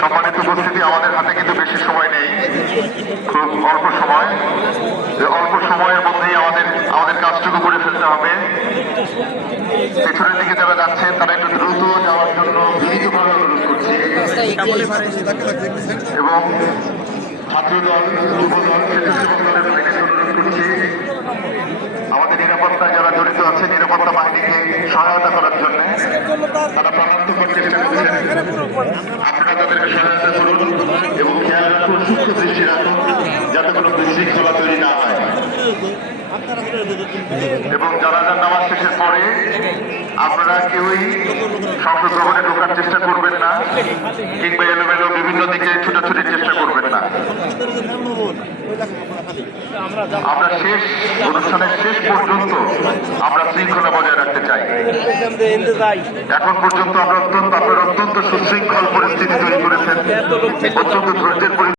সম্মানিত উপস্থিতি, আমাদের হাতে কিন্তু বেশি সময় নেই, খুব অল্প সময়। অল্প সময়ের মধ্যেই আমাদের কাজটুকু করে ফেলতে হবে। পেছনের দিকে যারা যাচ্ছেন তারা একটু দ্রুত যাওয়ার জন্য বিনীতভাবে অনুরোধ করছি। এবং ছাত্রদল, যুবদল, স্বেচ্ছাসেবক দলের ভাইদের অনুরোধ করছি আমাদের নিরাপত্তায় যারা জড়িত আছে নিরাপত্তা বাহিনীকে সহায়তা করার জন্য। তারা প্রাণান্তকর চেষ্টা করছেন, আপনারা তাদেরকে সহায়তা করুন এবং খেয়াল রাখুন, সূক্ষ্ম দৃষ্টি রাখুন যাতে কোনো বিশৃঙ্খলা তৈরি না হয়। এবং জানাজার নামাজ শেষের পরে আপনারা কেউই সংসদ ভবনে ঢোকার চেষ্টা করবেন না, কিংবা এলোমেলো বিভিন্ন দিকে ছুটাছুটির চেষ্টা করবেন না। আমরা অনুষ্ঠানের শেষ পর্যন্ত আমরা শৃঙ্খলা বজায় রাখতে চাই। এখন পর্যন্ত আপনারা অত্যন্ত সুশৃঙ্খল পরিস্থিতি তৈরি করেছেন, অত্যন্ত ধৈর্যের